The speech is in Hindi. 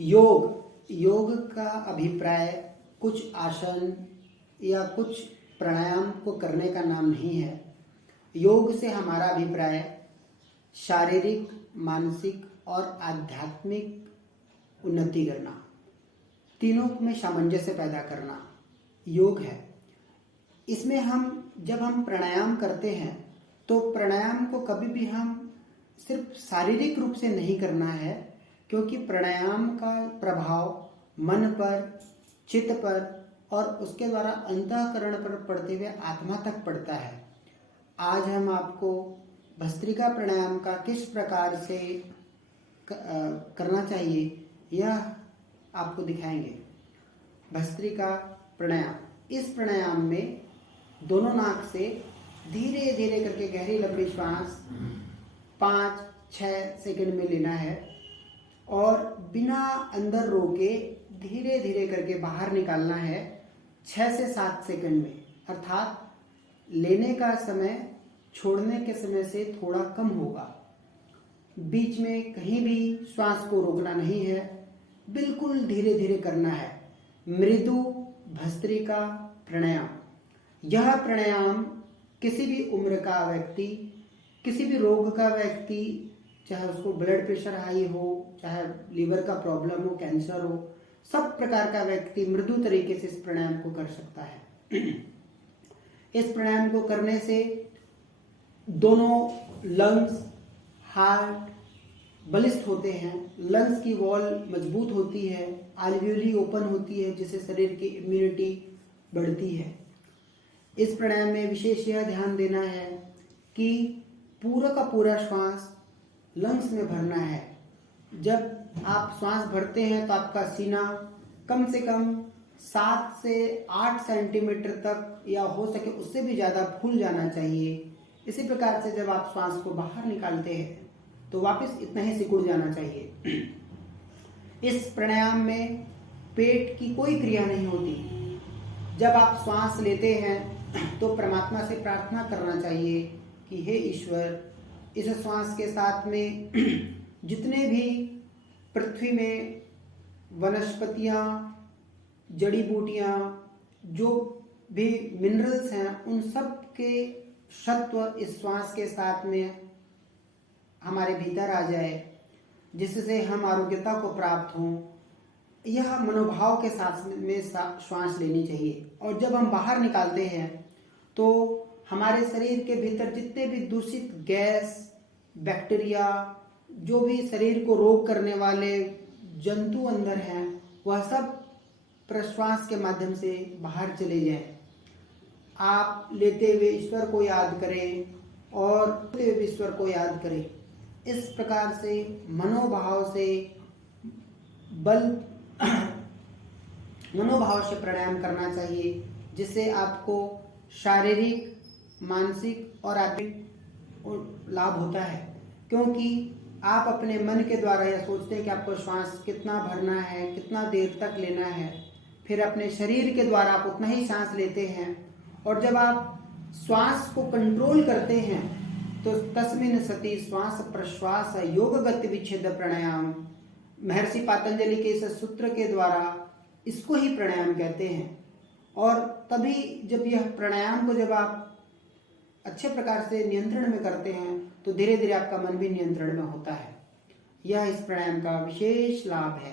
योग का अभिप्राय कुछ आसन या कुछ प्राणायाम को करने का नाम नहीं है। योग से हमारा अभिप्राय शारीरिक, मानसिक और आध्यात्मिक उन्नति करना, तीनों में सामंजस्य पैदा करना योग है। इसमें जब हम प्राणायाम करते हैं तो प्राणायाम को कभी भी हम सिर्फ शारीरिक रूप से नहीं करना है, क्योंकि प्राणायाम का प्रभाव मन पर, चित्त पर और उसके द्वारा अंतःकरण पर पड़ते हुए आत्मा तक पड़ता है। आज हम आपको भस्त्रिका प्राणायाम का किस प्रकार से करना चाहिए यह आपको दिखाएंगे। भस्त्रिका प्राणायाम, इस प्राणायाम में दोनों नाक से धीरे धीरे करके गहरी लंबी श्वास 5-6 सेकंड में लेना है और बिना अंदर रोके धीरे धीरे करके बाहर निकालना है 6 से 7 सेकंड में। अर्थात लेने का समय छोड़ने के समय से थोड़ा कम होगा। बीच में कहीं भी श्वास को रोकना नहीं है, बिल्कुल धीरे धीरे करना है। मृदु भस्त्रिका प्राणायाम, यह प्राणायाम किसी भी उम्र का व्यक्ति, किसी भी रोग का व्यक्ति, चाहे उसको ब्लड प्रेशर हाई हो, चाहे लीवर का प्रॉब्लम हो, कैंसर हो, सब प्रकार का व्यक्ति मृदु तरीके से इस प्राणायाम को कर सकता है। इस प्राणायाम को करने से दोनों लंग्स, हार्ट बलिष्ठ होते हैं, लंग्स की वॉल मजबूत होती है, आल्वियोली ओपन होती है, जिससे शरीर की इम्यूनिटी बढ़ती है। इस प्राणायाम में विशेष यह ध्यान देना है कि पूरा का पूरा श्वास लंग्स में भरना है। जब आप श्वास भरते हैं तो आपका सीना कम से कम 7 से 8 सेंटीमीटर तक या हो सके उससे भी ज़्यादा फूल जाना चाहिए। इसी प्रकार से जब आप श्वास को बाहर निकालते हैं तो वापस इतना ही सिकुड़ जाना चाहिए। इस प्राणायाम में पेट की कोई क्रिया नहीं होती। जब आप श्वास लेते हैं तो परमात्मा से प्रार्थना करना चाहिए कि हे ईश्वर, इस श्वास के साथ में जितने भी पृथ्वी में वनस्पतियाँ, जड़ी बूटियाँ, जो भी मिनरल्स हैं, उन सब के सत्व इस श्वास के साथ में हमारे भीतर आ जाए, जिससे हम आरोग्यता को प्राप्त हों। यह मनोभाव के साथ में श्वास लेनी चाहिए। और जब हम बाहर निकालते हैं तो हमारे शरीर के भीतर जितने भी दूषित गैस, बैक्टीरिया, जो भी शरीर को रोग करने वाले जंतु अंदर हैं, वह सब प्रश्वास के माध्यम से बाहर चले जाएं। आप लेते हुए ईश्वर को याद करें और लेते हुए ईश्वर को याद करें। इस प्रकार से मनोभाव से प्राणायाम करना चाहिए, जिससे आपको शारीरिक, मानसिक और आध्यात्मिक लाभ होता है। क्योंकि आप अपने मन के द्वारा यह सोचते हैं कि आपको श्वास कितना भरना है, कितना देर तक लेना है, फिर अपने शरीर के द्वारा आप उतना ही सांस लेते हैं। और जब आप श्वास को कंट्रोल करते हैं तो तस्मिन् सति श्वास प्रश्वास योग गति विच्छेद प्राणायाम, महर्षि पातंजलि के इस सूत्र के द्वारा इसको ही प्राणायाम कहते हैं। और तभी जब यह प्राणायाम को जब आप अच्छे प्रकार से नियंत्रण में करते हैं तो धीरे धीरे आपका मन भी नियंत्रण में होता है। यह इस प्राणायाम का विशेष लाभ है।